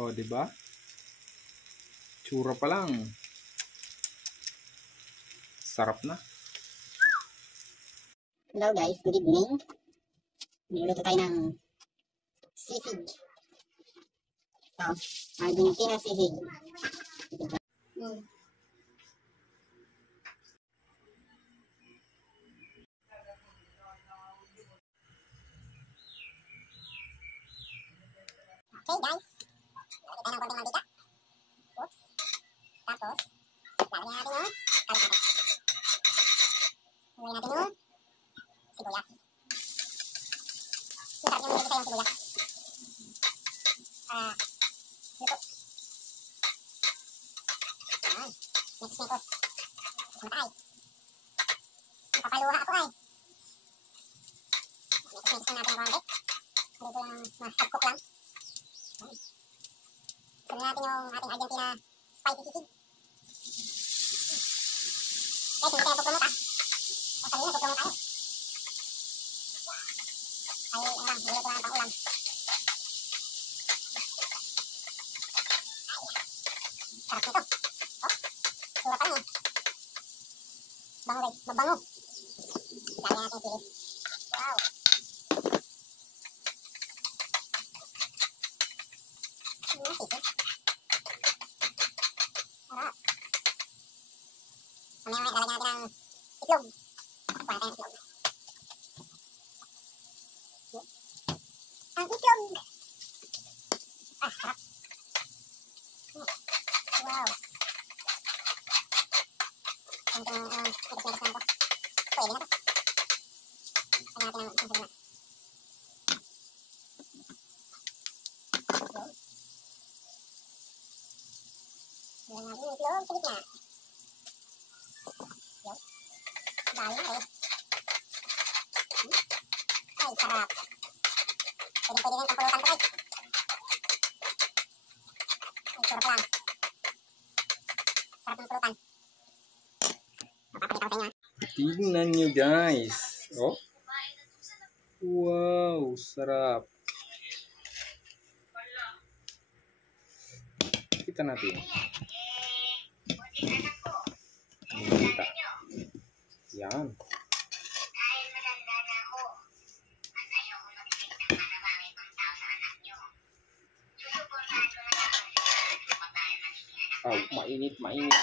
O, di ba? Tsura pa lang. Sarap na. Hello guys, good evening. Niluluto tayo ng sisig. Ito, Argentina sisig. Okay guys, lalagyan tayo ng konting mantika. Oops. Tapos, lalagyan natin yung kalapate. Lalagyan natin yung sibuyas. Masarap yung nilagay yung sibuyas. Luto. Ayan. Mekos-mekos. Matay. Napapaluha ako ay. Mekos-mekos na natin ang konti. Luto yung mahagkok lang. Sunod natin yung ating Argentina spicy sisig. Guys, hindi tayo pupunod ha. Basta rin na pupunod tayo. Ay, ano lang, niluto lang ang pang-ulam. Sarap nito. Oh, sura pa lang eh. Bango guys, mabango. Lagyan natin yung sili. Wow. Sisig. Sarap. Mamaya lalagyan natin ng itlog. Kuha natin ng itlog. Ang itlog! Ah, sarap. Wow. Ito yung mekos-mekos na ito. Pwede na ito. Lagyan natin ng sarap na. Lagyan natin yung itlog sa gitna. Yun. Dahil na eh. Ay, sarap. Pwede rin pampulutan ko guys. Ay, sarap lang. Sarap ng pulutan. Papakita ko sa inyo ha. Tignan nyo guys. Oh. Wow, sarap. Kita natin. Kita. Yan. Oh, mainit, mainit.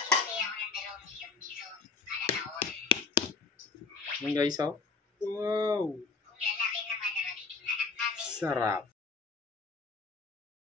Yan guys, oh. Wow. Sarap.